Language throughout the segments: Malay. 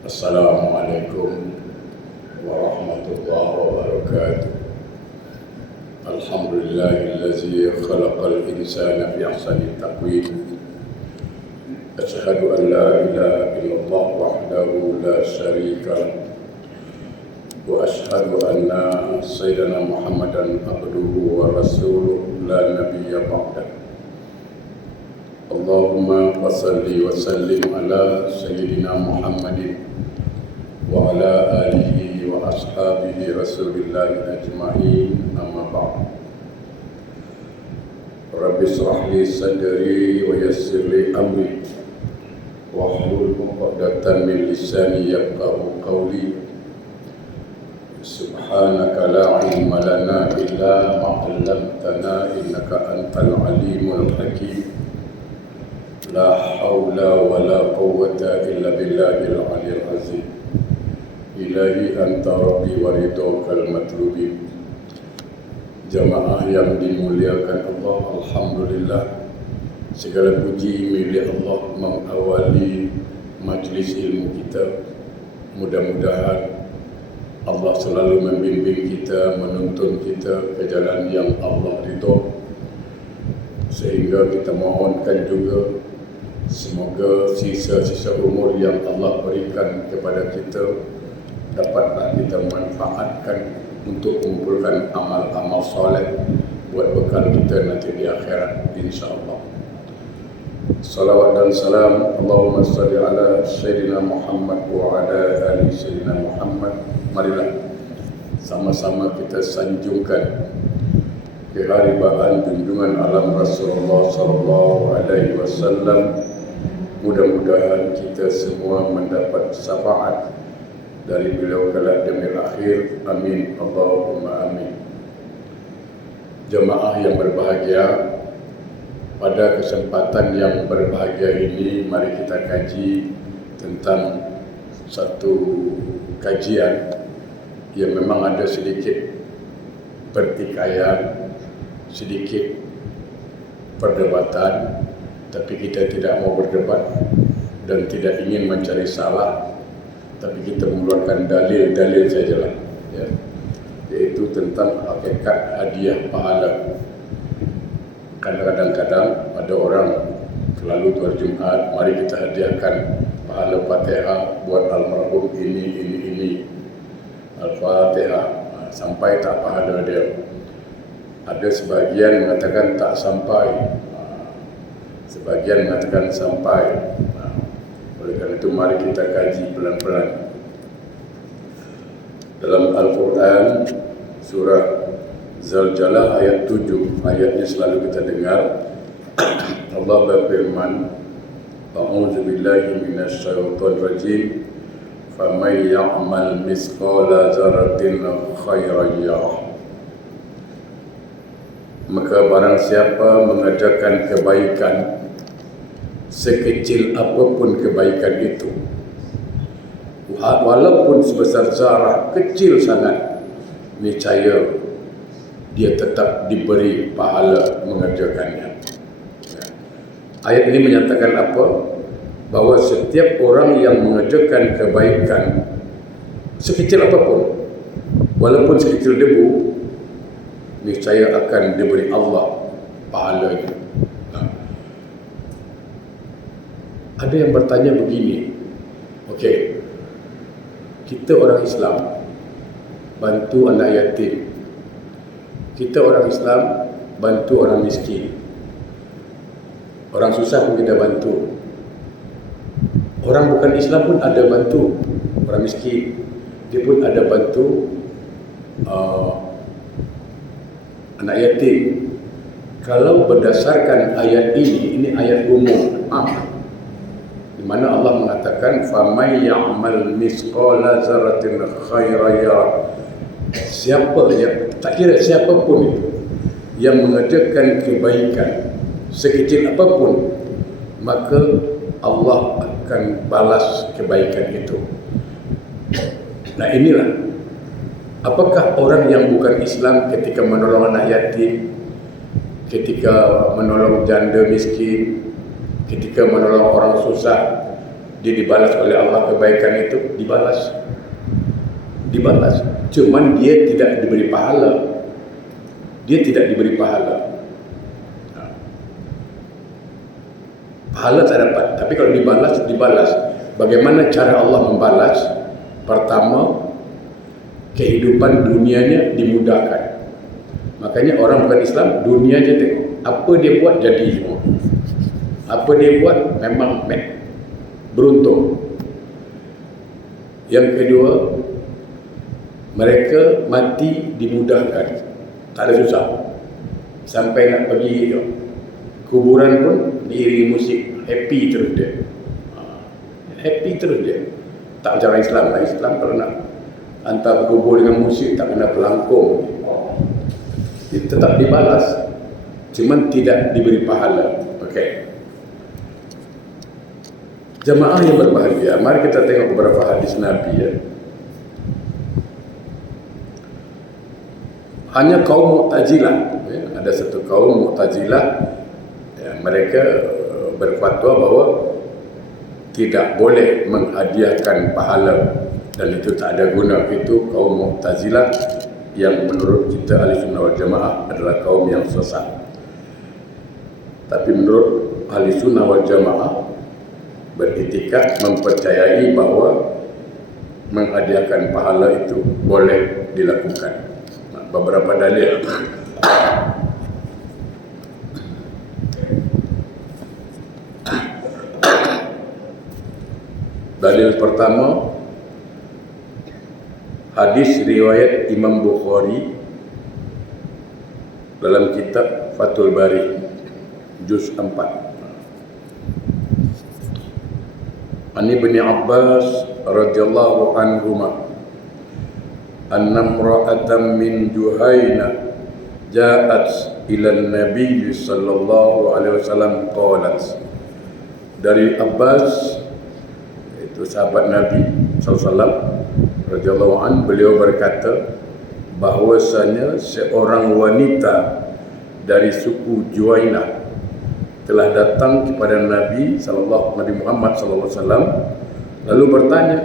Assalamualaikum warahmatullahi wabarakatuh. Alhamdulillahillazi khalaqal insana fi ahsani taqwim. Asyhadu an la ilaha illallah wahdahu la syarika lah. Wa asyhadu anna sayyidina Muhammadan abduhu wa rasuluhu la nabiyya ba'dah. Allahumma salli wa sallim ala sayyidina Muhammadin wa ala alihi wa ashabihi Rasulillah ajma'in, amma ba'd. Rabbi shrah li sadri wa yassir li amri wahlul 'uqdatam min lisani yafqahu qawli. Subhanaka la ilma lana illa ma 'allamtana innaka antal alimul hakim. La haula wa la quwwata illa billahil aliyil azim. Ilahi anta rabbi wa ridhokal matlubin. Jamaah yang dimuliakan Allah, alhamdulillah, segala puji milik Allah mengawali majlis ilmu kita. Mudah-mudahan Allah selalu membimbing kita, menuntun kita ke jalan yang Allah ridho. Sehingga kita mohonkan juga semoga sisa-sisa umur yang Allah berikan kepada kita dapatlah kita manfaatkan untuk mengumpulkan amal-amal soleh buat bekal kita nanti di akhirat, insya-Allah. Salawat dan salam Allahumma salli ala Sayyidina Muhammad wa ala ali Sayyidina Muhammad. Marilah sama-sama kita sanjungkan keharibaan junjungan alam Rasulullah sallallahu alaihi wasallam. Mudah-mudahan kita semua mendapat syafaat dari beliau kelak demi akhir. Amin Allahumma amin. Jemaah yang berbahagia, pada kesempatan yang berbahagia ini mari kita kaji tentang satu kajian yang memang ada sedikit pertikaian, sedikit perdebatan, tapi kita tidak mau berdebat dan tidak ingin mencari salah, tapi kita mengeluarkan dalil-dalil sajalah, ya, yaitu tentang hakikat hadiah pahala. Kadang-kadang ada orang selalu hari Jumat, mari kita hadiahkan pahala Fatihah buat almarhum ini. Al-Fatihah, sampai tak pahala dia. Ada sebagian mengatakan tak sampai, sebagian mengatakan sampai. Oleh kerana itu mari kita kaji pelan-pelan. Dalam Al-Quran surah Zalzalah ayat 7, ayatnya selalu kita dengar. Allah berfirman, A'udzu billahi minasy syaithanir rajim. Faman ya'mal mithqala dzarratin khairan yarah. Maka barang siapa mengerjakan kebaikan, sekecil apapun kebaikan itu, walaupun sebesar zarah, kecil sangat, niscaya dia tetap diberi pahala mengerjakannya. Ayat ini menyatakan apa? Bahawa setiap orang yang mengerjakan kebaikan, sekecil apapun, walaupun sekecil debu, niscaya akan diberi Allah pahalanya. Ada yang bertanya begini, okey, kita orang Islam bantu anak yatim, kita orang Islam bantu orang miskin, orang susah pun kita bantu, orang bukan Islam pun ada bantu orang miskin, dia pun ada bantu anak yatim. Kalau berdasarkan ayat ini ayat umum, di mana Allah mengatakan famay ya'mal misqala dzarratin khairan yarah. Siapa yang, tak kira siapapun itu, yang mengerjakan kebaikan sekecil apapun, maka Allah akan balas kebaikan itu. Nah inilah, apakah orang yang bukan Islam ketika menolong anak yatim, ketika menolong janda miskin, ketika menolong orang susah, dia dibalas oleh Allah kebaikan itu, dibalas. Cuman dia tidak diberi pahala. Pahala tak dapat. Tapi kalau dibalas. Bagaimana cara Allah membalas? Pertama, kehidupan dunianya dimudahkan. Makanya orang bukan Islam, dunia je tengok. Apa dia buat jadi semua. Apa dia buat memang beruntung. Yang kedua, mereka mati dimudahkan. Tak ada susah. Sampai nak pergi kuburan pun diiringi musik. Happy terus dia. Tak macam orang Islam. Islam kalau nak hantar kubur dengan musik tak kena pelangkung. Dia tetap dibalas. Cuma tidak diberi pahala. Okey. Jemaah yang berbahagia, mari kita tengok beberapa hadis Nabi ya. Hanya kaum Mu'tazilah ya. Ada satu kaum Mu'tazilah ya, mereka berfatwa bahawa tidak boleh menghadiahkan pahala dan itu tak ada guna. Itu kaum Mu'tazilah yang menurut kita Ahlussunnah wal Jamaah adalah kaum yang sesat. Tapi menurut Ahlussunnah wal Jamaah beriktikad mempercayai bahawa menghadiahkan pahala itu boleh dilakukan. Beberapa dalil. Dalil pertama, hadis riwayat Imam Bukhari dalam kitab Fathul Bari juz 4. Ani bin Abbas radhiyallahu anhuma anna imra'atan min Juhayna ja'at ila an-nabiy sallallahu alaihi wasallam qalat. Dari Abbas, itu sahabat Nabi sallallahu alaihi wasallam radhiyallahu an, beliau berkata bahwasanya seorang wanita dari suku Juhainah telah datang kepada Nabi Muhammad sallallahu alaihi wasallam lalu bertanya,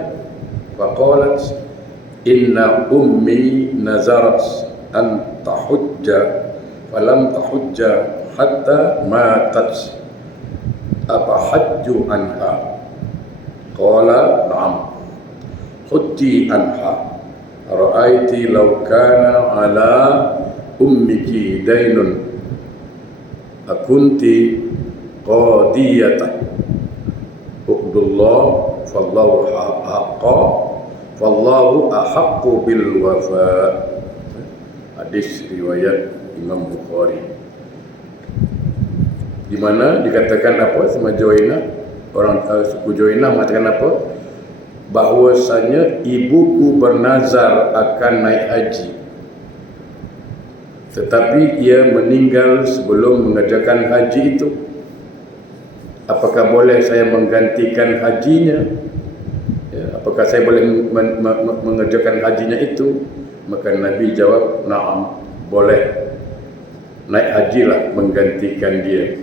faqalat inna ummi nazarat an tahujja falam tahujja hatta matat, apa hajju anha? Qala na'am hujji anha, ra'aiti law kana ala ummiki dainun akunti qadiyatan uqdullah fallahu ahaqqu bil wafa. Hadis riwayat Imam Bukhari, di mana dikatakan apa sama Juhainah, orang suku Juhainah mengatakan apa? Bahwasanya ibuku bernazar akan naik haji, tetapi ia meninggal sebelum mengerjakan haji itu. Apakah boleh saya menggantikan hajinya? Ya, apakah saya boleh mengerjakan hajinya itu? Maka Nabi jawab, na'am, boleh. Naik hajilah menggantikan dia.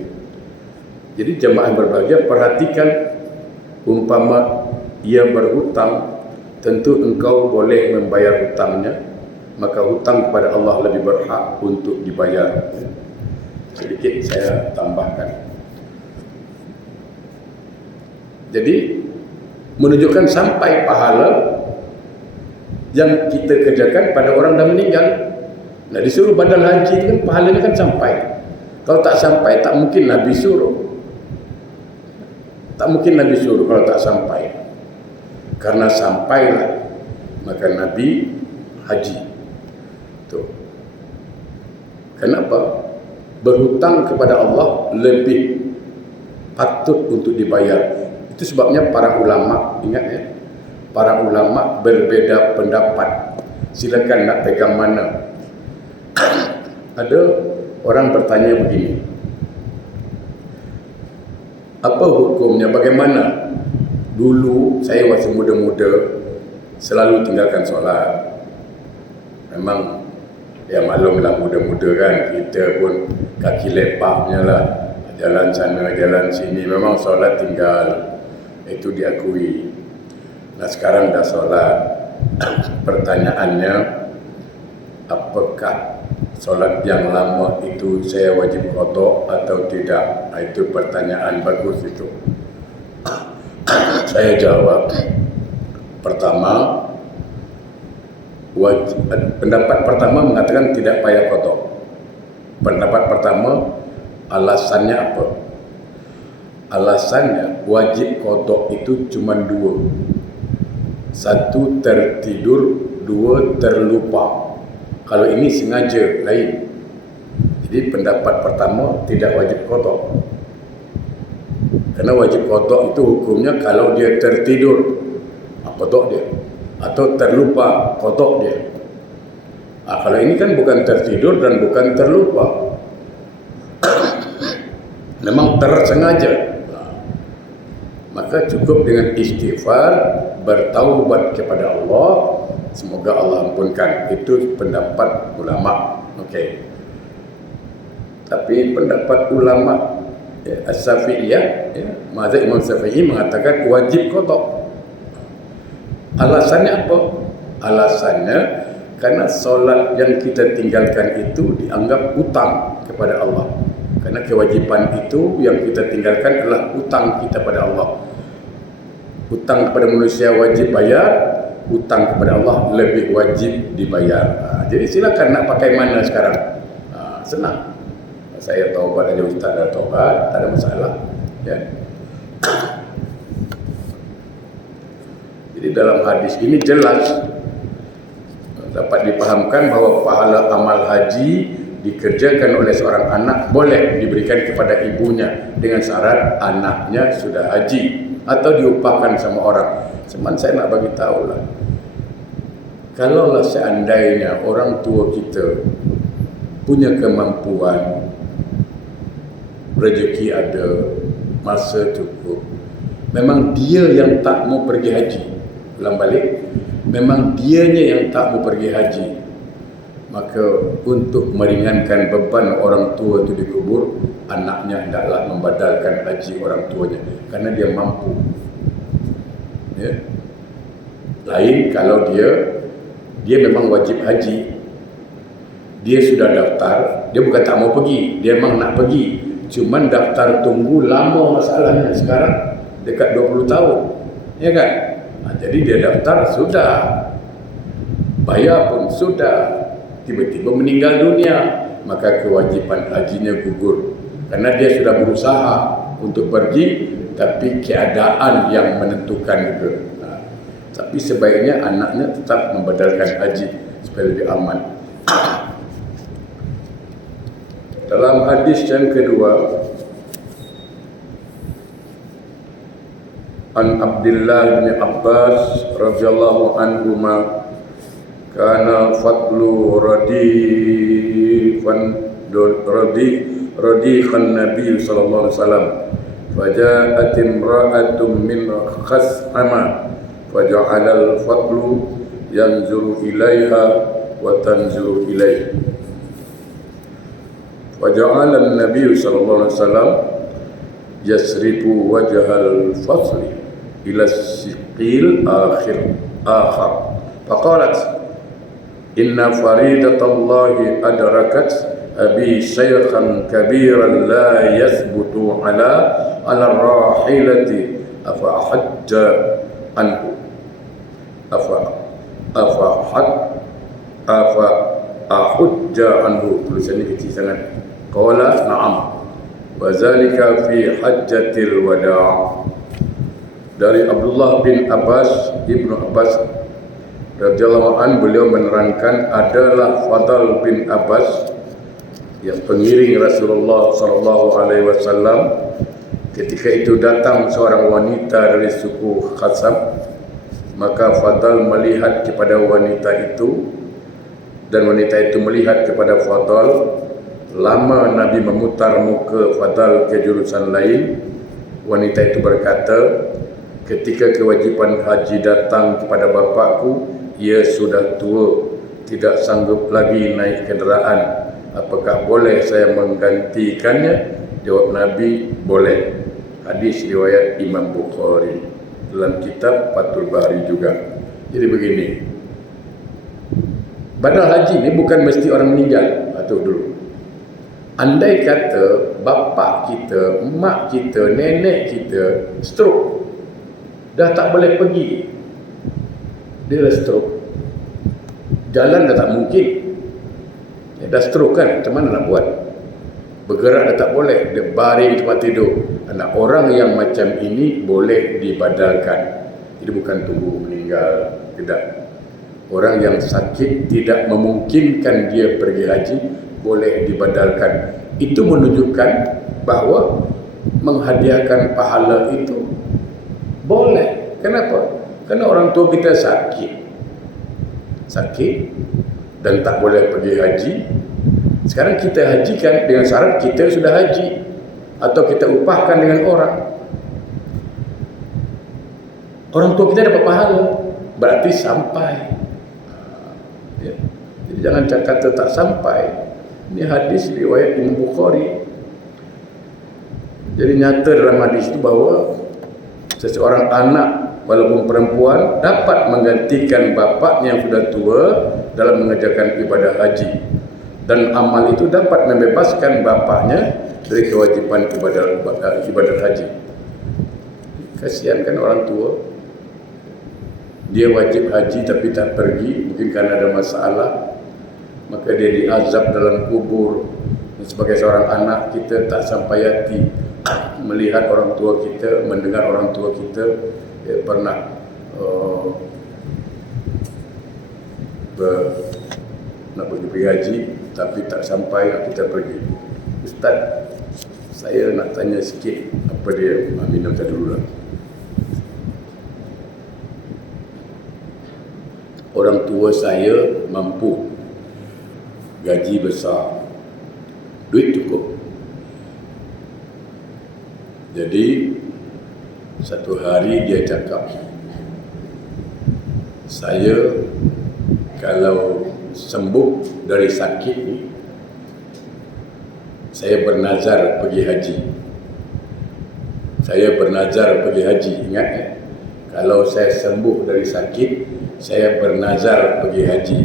Jadi jemaah berbahagia, perhatikan, umpama ia berhutang, tentu engkau boleh membayar hutangnya, maka hutang kepada Allah lebih berhak untuk dibayar. Sedikit saya tambahkan. Jadi menunjukkan sampai pahala yang kita kerjakan pada orang dah meninggal. Nah, disuruh badal haji itu kan pahalanya kan sampai. Kalau tak sampai, tak mungkin Nabi suruh. Tak mungkin Nabi suruh kalau tak sampai. Karena sampailah, maka Nabi haji. Tuh. Kenapa? Berhutang kepada Allah lebih patut untuk dibayar. Itu sebabnya para ulama, ingat ya, para ulama berbeza pendapat. Silakan nak pegang mana. Ada orang bertanya begini, apa hukumnya, bagaimana? Dulu saya masih muda-muda selalu tinggalkan solat. Memang ya maklumlah, muda-muda kan, kita pun kaki lepaknya lah, jalan sana jalan sini, memang solat tinggal. itu diakui. Nah sekarang dah solat, pertanyaannya, apakah solat yang lama itu saya wajib qada atau tidak? Itu pertanyaan bagus itu. Saya jawab, pertama, pendapat pertama mengatakan tidak payah qada. Pendapat pertama, alasannya apa? Alasannya wajib qada itu cuma dua. Satu tertidur, dua terlupa. Kalau ini sengaja lain. Jadi pendapat pertama tidak wajib qada. Karena wajib qada itu hukumnya kalau dia tertidur, qada dia, atau terlupa, qada dia. Kalau ini kan bukan tertidur dan bukan terlupa, memang tersengaja. Maka cukup dengan istighfar, bertaubat kepada Allah, semoga Allah ampunkan. Itu pendapat ulama. Okey. Tapi pendapat ulama As-Syafi'iyah, mazhab Imam Syafi'i mengatakan wajib qada. Alasannya apa? Alasannya karena solat yang kita tinggalkan itu dianggap hutang kepada Allah. Karena kewajiban itu yang kita tinggalkan adalah hutang kita pada Allah. Hutang kepada manusia wajib bayar, hutang kepada Allah lebih wajib dibayar. Jadi silakan nak pakai mana sekarang. Senang. Saya taubat aja, ustaz dah taubat, tak ada masalah. Ya. Jadi dalam hadis ini jelas dapat dipahamkan bahawa pahala amal haji dikerjakan oleh seorang anak boleh diberikan kepada ibunya dengan syarat anaknya sudah haji atau diupahkan sama orang. Cuman saya nak bagi tahu lah, kalaulah seandainya orang tua kita punya kemampuan, rezeki ada, masa cukup, memang dia yang tak mau pergi haji. Ulang balik, memang dianya yang tak mau pergi haji. Maka untuk meringankan beban orang tua itu dikubur, anaknya hendaklah membadalkan haji orang tuanya karena dia mampu. Ya. Lain kalau dia memang wajib haji, dia sudah daftar, dia bukan tak mau pergi, dia memang nak pergi, cuman daftar tunggu lama masalahnya sekarang dekat 20 tahun, ya kan? Jadi dia daftar sudah, bayar pun sudah, tiba-tiba meninggal dunia, maka kewajiban hajinya gugur karena dia sudah berusaha untuk pergi, tapi keadaan yang menentukan itu. Tapi sebaiknya anaknya tetap membadalkan haji supaya lebih aman. Dalam hadis yang kedua, An Abdullah bin Abbas radhiyallahu anhuma, kana fadlu radikhan Nabi sallallahu alaihi wasallam, faja'at imra'atun min khas'ama faja'ala al-fadlu yanzuru ilaiha wa tanzuru ilaihi. Faja'ala an-nabiy sallallahu alaihi wasallam yasrifu wajhal fasli ila siqil akhar. Faqalat inna faridatallahi adrakat abi shaykhan kabiran la yathbutu ala rahilati afa hajja anhu afa ahujja anhu. Tulisannya kecil sangat. Qala na'am wa zalika fi hajjatil wada'. Dari Abdullah bin Abbas, Ibnu Abbas radhiyallahu anhu, beliau menerangkan adalah Fadl bin Abbas yang pengiring Rasulullah sallallahu alaihi wasallam. Ketika itu datang seorang wanita dari suku Khasab, maka Fadl melihat kepada wanita itu dan wanita itu melihat kepada Fadl. Lama Nabi memutar muka Fadl ke jurusan lain. Wanita itu berkata, ketika kewajipan haji datang kepada bapakku, ia sudah tua, tidak sanggup lagi naik kenderaan. Apakah boleh saya menggantikannya? Jawab Nabi, boleh. Hadis riwayat Imam Bukhari. dalam kitab Fathul Bari juga. Jadi begini, badal haji ni bukan mesti orang meninggal. Atau dulu, andai kata bapa kita, mak kita, nenek kita stroke, dah tak boleh pergi, dia dah stroke, jalan dah tak mungkin, dia dah stroke kan, macam mana nak buat? Bergerak dah tak boleh, dia baring tempat tidur. Anak orang yang macam ini boleh dibadalkan. Jadi bukan tunggu meninggal, tidak. Orang yang sakit tidak memungkinkan dia pergi haji, boleh dibadalkan. Itu menunjukkan bahawa menghadiahkan pahala itu boleh. Kenapa? Kerana orang tua kita sakit dan tak boleh pergi haji. Sekarang kita hajikan dengan syarat kita sudah haji, atau kita upahkan dengan orang. Orang tua kita dapat pahala, berarti sampai. Ya. Jadi jangan kata tak sampai. Ini hadis riwayat Imam Bukhari. Jadi nyata dalam hadis itu bahawa seseorang anak walaupun perempuan dapat menggantikan bapaknya yang sudah tua dalam mengerjakan ibadah haji. Dan amal itu dapat membebaskan bapaknya dari kewajipan ibadah haji. Kasihan kan orang tua, dia wajib haji tapi tak pergi, mungkin karena ada masalah, maka dia diazab dalam kubur. Dan sebagai seorang anak, kita tak sampai hati melihat orang tua kita, mendengar orang tua kita pernah nak pergi haji tapi tak sampai, kita pergi. Ustaz, saya nak tanya sikit. Apa dia? Minum saya dulu lah. Orang tua saya mampu, gaji besar, duit cukup. Jadi satu hari dia cakap, saya kalau sembuh dari sakit ni, saya bernazar pergi haji. Saya bernazar pergi haji. Ingat kalau saya sembuh dari sakit, saya bernazar pergi haji.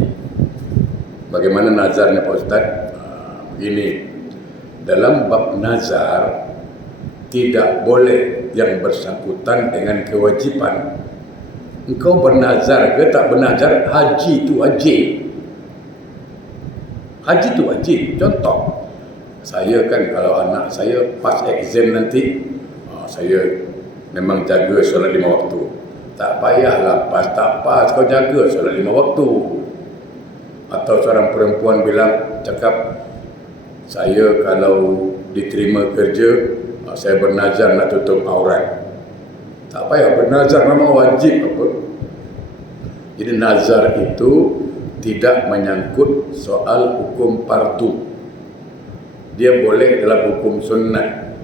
Bagaimana nazarnya Pak Ustaz? Begini, dalam bab nazar tidak boleh yang bersangkutan dengan kewajipan. Engkau bernazar ke tak bernazar, haji itu wajib. Haji itu wajib. Contoh, saya kan kalau anak saya pas exam nanti, saya memang jaga solat 5 waktu. Tak payahlah pas tak pas, kau jaga solat 5 waktu. Atau seorang perempuan cakap, saya kalau diterima kerja, saya bernazar nak tutup aurat. Tak payah bernazar, memang wajib apa. Jadi nazar itu tidak menyangkut soal hukum fardu. Dia boleh dalam hukum sunnat.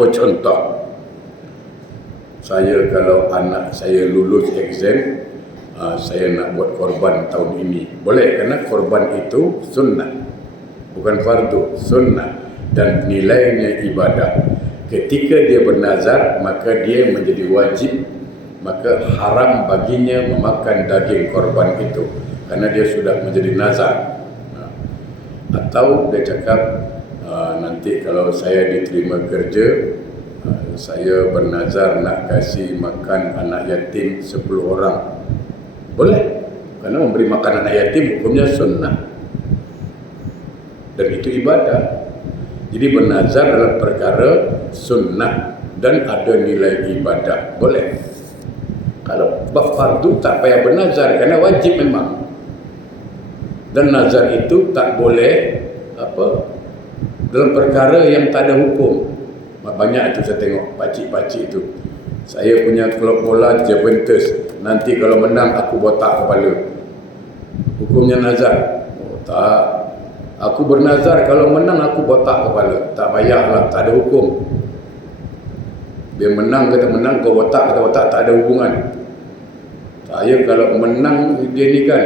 Bercontoh, saya kalau anak saya lulus exam, saya nak buat korban tahun ini. Boleh, kerana korban itu sunnah, bukan fardu, sunnah, dan nilainya ibadah. Ketika dia bernazar, maka dia menjadi wajib, maka haram baginya memakan daging korban itu, karena dia sudah menjadi nazar. Atau dia cakap, nanti kalau saya diterima kerja, saya bernazar nak kasih makan anak yatim 10 orang. Boleh, karena memberi makan anak yatim hukumnya sunnah, dan itu ibadah. Jadi bernazar dalam perkara sunnah dan ada nilai ibadah, boleh. Kalau bab fardu tak payah bernazar, kerana wajib memang. Dan nazar itu tak boleh dalam perkara yang tak ada hukum. Banyak itu saya tengok pakcik-pakcik itu, saya punya klub bola Juventus, nanti kalau menang aku botak kepala. Hukumnya nazar? Tak. Aku bernazar kalau menang aku botak kepala. Tak payahlah, tak ada hukum. Dia menang kata menang, kau botak kata botak, tak ada hubungan. Saya kalau menang dia ni kan,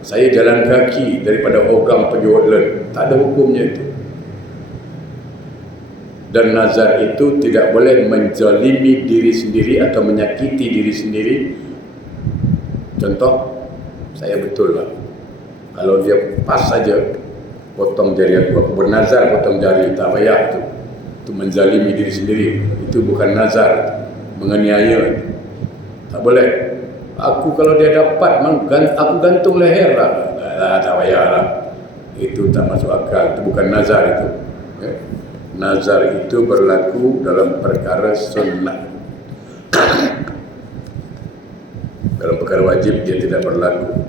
saya jalan kaki daripada Hougang pergi Woodland, tak ada hukumnya itu. Dan nazar itu tidak boleh menzalimi diri sendiri atau menyakiti diri sendiri. Contoh, saya betul lah, kalau dia pas saja potong jari aku bernazar potong jari, tak payah tu. Itu menzalimi diri sendiri. Itu bukan nazar, menganiaya. Tak boleh. Aku kalau dia dapat, aku gantung leher lah. Tak payah lah. Itu tak masuk akal. Itu bukan nazar itu. Okay. Nazar itu berlaku dalam perkara sunnah. Dalam perkara wajib dia tidak berlaku.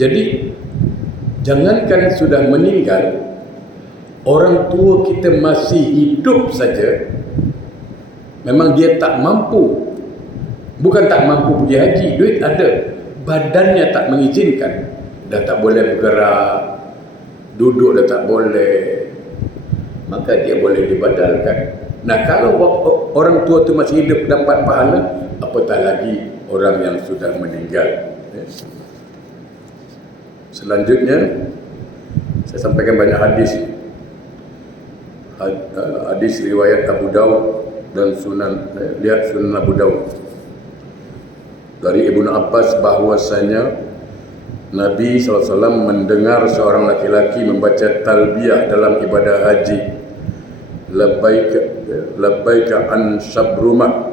Jadi jangankan sudah meninggal, orang tua kita masih hidup saja, memang dia tak mampu. Bukan tak mampu pergi haji, duit ada, badannya tak mengizinkan. Dah tak boleh bergerak, duduk dah tak boleh, maka dia boleh dibadalkan. Nah, kalau orang tua tu masih hidup dapat pahala, apatah lagi orang yang sudah meninggal. Selanjutnya, saya sampaikan banyak hadis. Hadis riwayat Abu Daud dan lihat Sunan Abu Daud. Dari Ibnu Abbas bahwasanya Nabi SAW mendengar seorang laki-laki membaca talbiyah dalam ibadah haji. Labbaika an Sabrumah.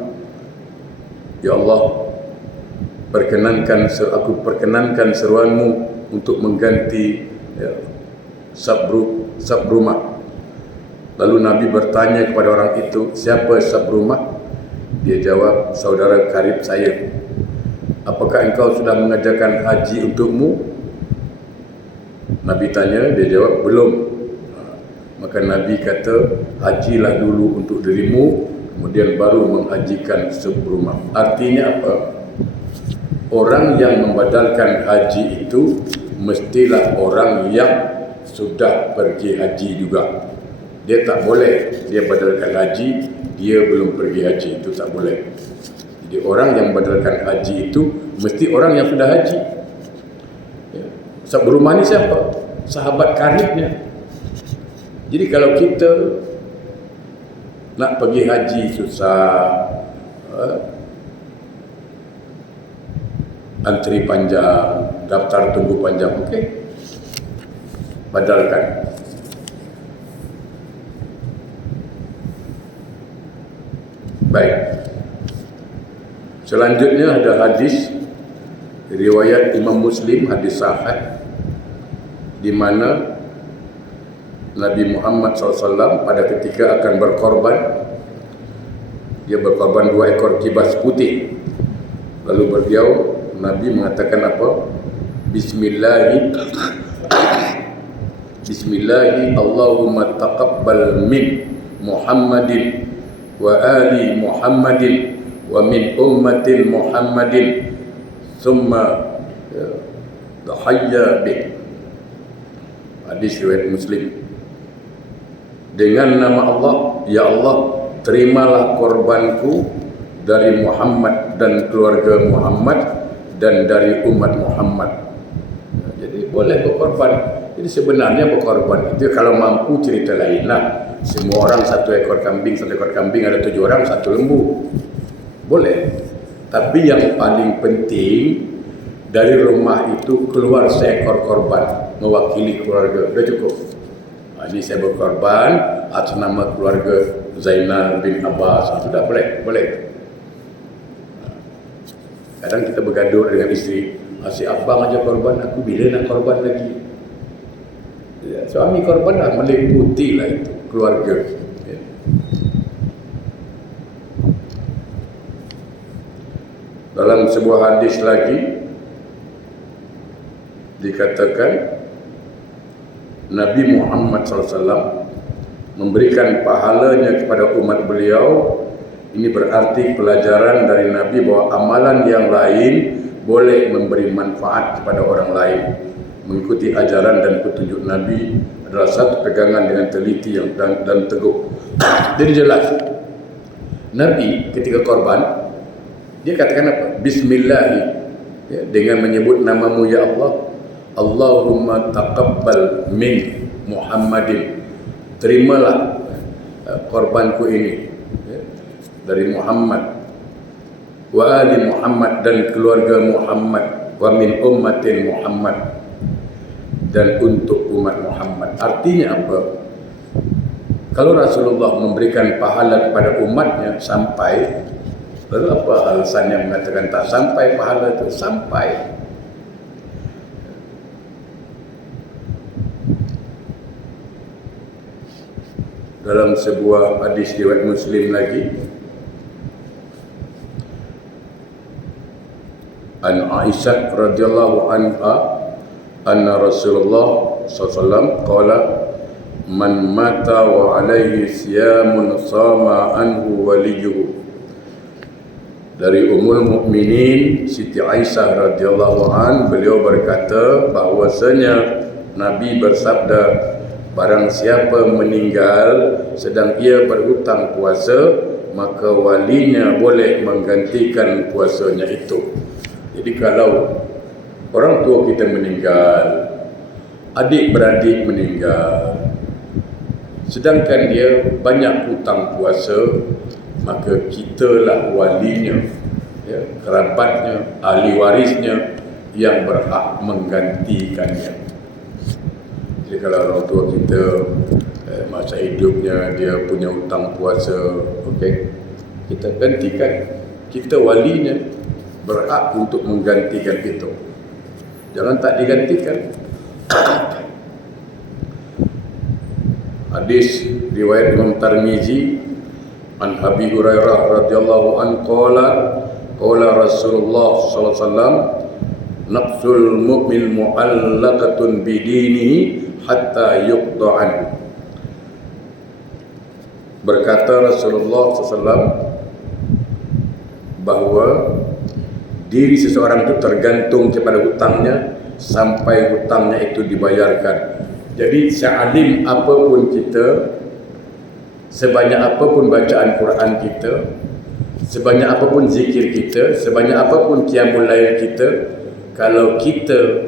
Ya Allah, aku perkenankan seruanmu untuk mengganti Sabrumah. Lalu Nabi bertanya kepada orang itu, siapa Sabrumah? Dia jawab, saudara karib saya. Apakah engkau sudah mengajarkan haji untukmu? Nabi tanya, dia jawab, belum. Maka Nabi kata, hajilah dulu untuk dirimu, kemudian baru menghajikan Sabrumah. Artinya apa? Orang yang membadalkan haji itu mestilah orang yang sudah pergi haji juga. Dia tak boleh dia badalkan haji, dia belum pergi haji, itu tak boleh. Jadi orang yang badalkan haji itu mesti orang yang sudah haji. Sabrumah ni siapa? Sahabat karibnya. Jadi kalau kita nak pergi haji susah, antri panjang, daftar tunggu panjang, okey, badalkan. Baik. Selanjutnya ada hadis riwayat Imam Muslim, hadis sahih, di mana Nabi Muhammad SAW pada ketika akan berkorban, dia berkorban 2 ekor kibas putih. Lalu beliau, Nabi mengatakan apa? Bismillahi Allahumma taqabbal min Muhammadin wa ali Muhammadin wa min ummatin Muhammadin summa tahayya bih. Hadis riwayat Muslim. Dengan nama Allah, ya Allah, terimalah korbanku dari Muhammad dan keluarga Muhammad dan dari umat Muhammad. Jadi boleh berkorban. Jadi sebenarnya berkorban itu kalau mampu cerita lain lah. Semua orang 1 ekor kambing, ada 7 orang 1 lembu. Boleh. Tapi yang paling penting, dari rumah itu keluar seekor korban mewakili keluarga. Sudah cukup. Ini saya berkorban atas nama keluarga Zainal bin Abbas. Sudah boleh. Kadang kita bergaduh dengan isteri, si abang aja korban, aku bila nak korban lagi? Ya, suami korban lah, meliputi lah itu keluarga. Ya. Dalam sebuah hadis lagi dikatakan Nabi Muhammad SAW memberikan pahalanya kepada umat beliau. Ini berarti pelajaran dari Nabi bahwa amalan yang lain boleh memberi manfaat kepada orang lain. Mengikuti ajaran dan petunjuk Nabi adalah satu pegangan dengan teliti dan teguh. Jadi jelas, Nabi ketika korban, dia katakan apa? Bismillahi, ya, dengan menyebut namamu ya Allah. Allahumma taqabbal min Muhammadin, terimalah korbanku ini, ya, dari Muhammad wa ali Muhammad, dan keluarga Muhammad, wa min ummatin Muhammad, dan untuk umat Muhammad. Artinya apa? Kalau Rasulullah memberikan pahala kepada umatnya sampai, lalu apa alasannya mengatakan tak sampai pahala itu? Sampai. Dalam sebuah hadis riwayat Muslim lagi, an Aisyah radhiyallahu anha anna Rasulullah sallallahu qala man mata wa alaihi siyamun sama anhu waliyuhu. Dari Ummul Mukminin Siti Aisyah radhiyallahu an, beliau berkata bahwasanya Nabi bersabda, barang siapa meninggal sedang ia berhutang puasa, maka walinya boleh menggantikan puasanya itu. Jadi kalau orang tua kita meninggal, adik-beradik meninggal, sedangkan dia banyak hutang puasa, maka kitalah walinya, ya, kerabatnya, ahli warisnya yang berhak menggantikannya. Jadi kalau orang tua kita masa hidupnya dia punya hutang puasa, okey, kita gantikan. Kita walinya, berhak untuk menggantikan itu. Jangan tak digantikan. Hadis riwayat Imam Tirmizi an Abi Hurairah radhiyallahu anhu qala Rasulullah sallallahu alaihi wasallam, nafsul mu'min mu'allaqatun bidinihi hatta yuqta'an. Berkata Rasulullah SAW bahawa diri seseorang itu tergantung kepada hutangnya sampai hutangnya itu dibayarkan. Jadi sealim apapun kita, sebanyak apapun bacaan Quran kita, sebanyak apapun zikir kita, sebanyak apapun qiyamul lail kita, kalau kita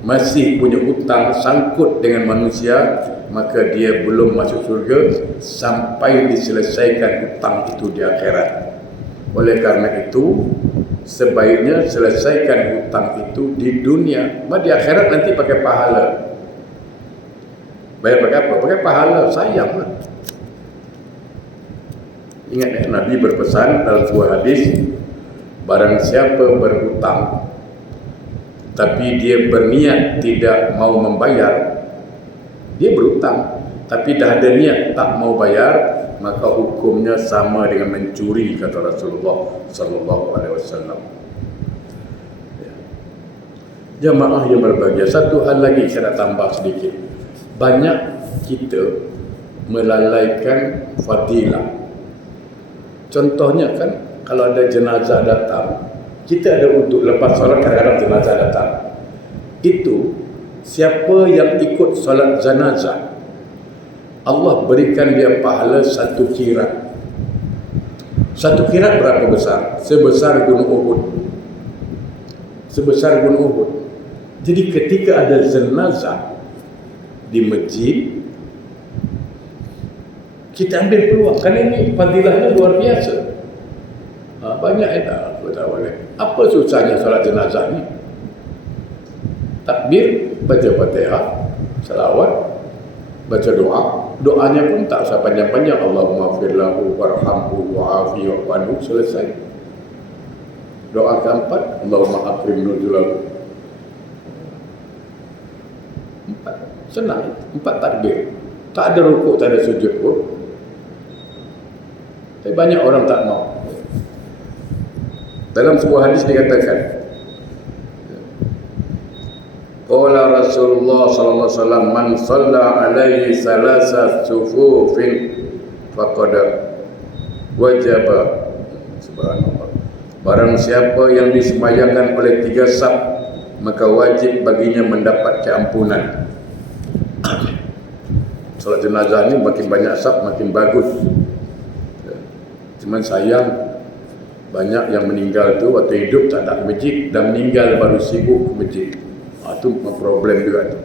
masih punya hutang sangkut dengan manusia, maka dia belum masuk surga sampai diselesaikan hutang itu di akhirat. Oleh karena itu, sebaiknya selesaikan hutang itu di dunia. Di akhirat nanti pakai pahala. Bayar pakai apa? Pakai pahala, sayang. Ingat ya, Nabi berpesan dalam sebuah hadis, barang siapa berhutang tapi dia berniat tidak mau membayar, dia berhutang tapi dah ada niat tak mau bayar, maka hukumnya sama dengan mencuri, kata Rasulullah sallallahu alaihi wasallam. Jamaah yang berbahagia, satu hal lagi saya nak tambah sedikit. Banyak kita melalaikan fadilah. Contohnya kan, kalau ada jenazah datang, kita ada untuk lepas solat, kadang-kadang jenazah datang. Itu siapa yang ikut solat jenazah, Allah berikan dia pahala 1 kirat. 1 kirat berapa besar? Sebesar Gunung Uhud. Sebesar Gunung Uhud. Jadi ketika ada jenazah di masjid, kita ambil peluang, kerana ini fadilahnya luar biasa. Banyak tak tahu. Apa susahnya solat jenazah ni? Takbir, baca Fatihah, selawat, baca doa. Doanya pun tak usah panjang-panjang. Allahumma firlahu warhamhu wa'afi wa'anhu, selesai. Doa keempat, Allahumma akrim nuzulahu. 4, senang. 4 takbir. Tak ada rukuk, tak ada sujud pun. Tapi banyak orang tak mau. Dalam sebuah hadis dikatakan, qala Rasulullah sallallahu alaihi wasallam, man shalla alaihi salasa sufufin faqad wajaba. Subhanallah. Barang siapa yang disembahyangkan oleh 3 saf, maka wajib baginya mendapat keampunan. Solat jenazah ni makin banyak saf makin bagus. Cuman sayang, banyak yang meninggal tu waktu hidup tak ada masjid, dan meninggal baru sibuk ke masjid. Itu problem juga tu.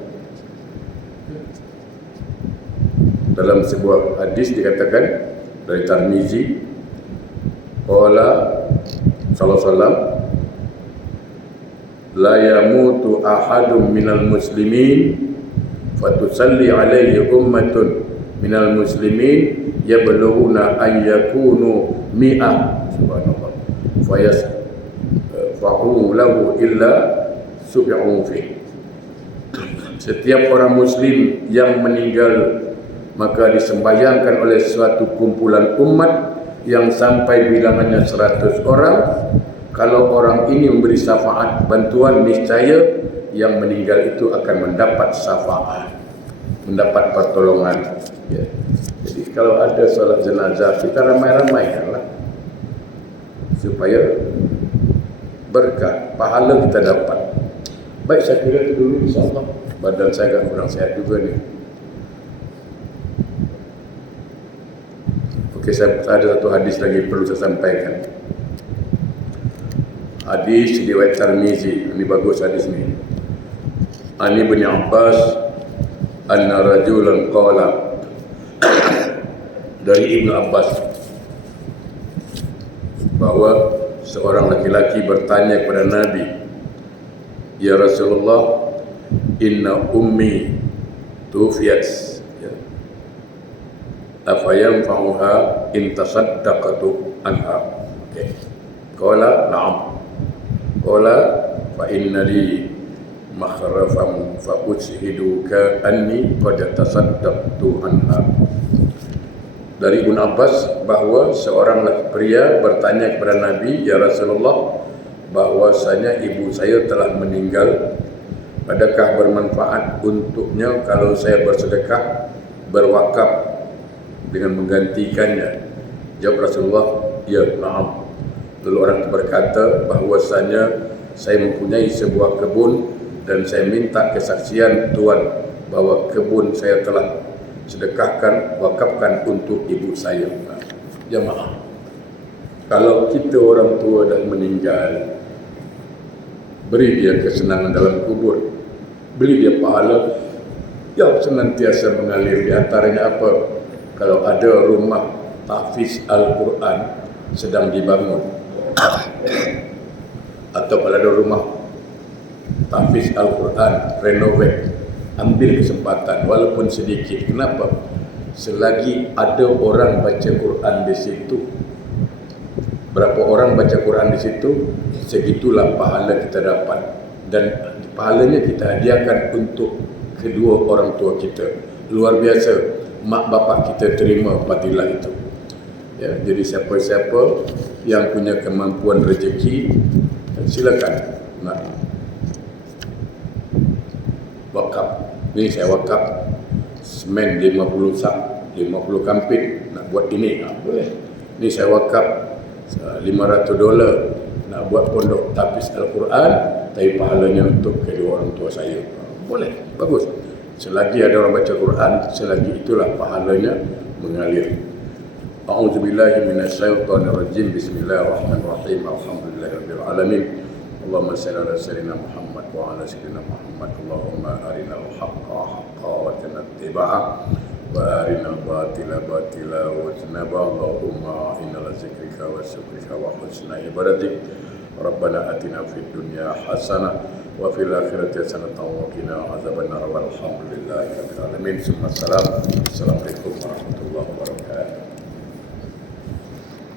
Dalam sebuah hadis dikatakan dari Tirmizi, qala sallallahu alaihi wasallam, la yamutu ahadun minal muslimin fatusalli alaihi ummatun minal muslimin yablughuna an yakunu mi'ah, subhanallah, fayasfa'u lahu illa sub'u fi. Setiap orang muslim yang meninggal maka disembayangkan oleh suatu kumpulan umat yang sampai bilangannya 100 orang. Kalau orang ini memberi syafaat bantuan, niscaya yang meninggal itu akan mendapat syafaat, mendapat pertolongan. Ya. Jadi kalau ada solat jenazah, kita ramai-ramaikanlah supaya berkah, pahala kita dapat. Baik, saya kira itu dulu, insyaAllah. Badan saya agak kurang sehat juga nih. Oke, saya ada satu hadis lagi perlu saya sampaikan. Hadis riwayat Tirmizi, ini bagus hadis ini. Ani bin Abbas anna rajulan qala, dari Ibnu Abbas bahwa seorang laki-laki bertanya kepada Nabi, ya Rasulullah, inna ummi tufiyat, afayanfa'uha in tasaddaqtu anha. Okay. Qala na'am. Qala fa inna li makhrafan fa ushiduka anni qad tasaddaqtu anha. Dari Ibnu Abbas bahwa seorang pria bertanya kepada Nabi, ya Rasulullah, bahwasanya ibu saya telah meninggal, adakah bermanfaat untuknya kalau saya bersedekah, berwakaf dengan menggantikannya? Jawab Rasulullah, ya, na'am. Lalu orang berkata bahwasanya saya mempunyai sebuah kebun dan saya minta kesaksian Tuhan bahwa kebun saya telah sedekahkan, wakafkan untuk ibu saya. Jemaah, kalau kita orang tua dah meninggal, beri dia kesenangan dalam kubur, beri dia pahala yang senantiasa mengalir. Di antaranya apa? Kalau ada rumah tahfiz Al-Quran sedang dibangun, atau kalau ada rumah tahfiz Al-Quran renovate, ambil kesempatan walaupun sedikit. Kenapa? Selagi ada orang baca Quran di situ, berapa orang baca Quran di situ, segitulah pahala kita dapat, dan pahalanya kita hadiahkan untuk kedua orang tua kita. Luar biasa, mak bapak kita terima fadilah itu. Ya, jadi siapa-siapa yang punya kemampuan rezeki, silakan nak wakaf. Ini saya wakaf semen 50 sak, 50 kampit nak buat ini, boleh. Ini saya wakaf $500 nak buat pondok tahfiz Al-Quran, tapi pahalanya untuk kedua orang tua saya. Boleh, bagus. Selagi ada orang baca Quran, selagi itulah pahalanya mengalir. A'udzubillahi minasyaitonirrajim. Bismillahirrahmanirrahim. Alhamdulillahirabbil alamin. Allahumma shalli ala sayyidina Muhammad wa ala sayyidina Muhammad. Allahumma arinal haqqa haqqan wa arina ittiba'ah wa arinal batila batila wa ijtinaba. Allahumma inna la zikrika wa syukrika wa husna ibadatik. Rabbana atina fid dunya hasanah wa fil akhirati hasanatan wa qina adzabannar. Walhamdulillahi rabbil alamin. Assalamualaikum warahmatullahi wabarakatuh.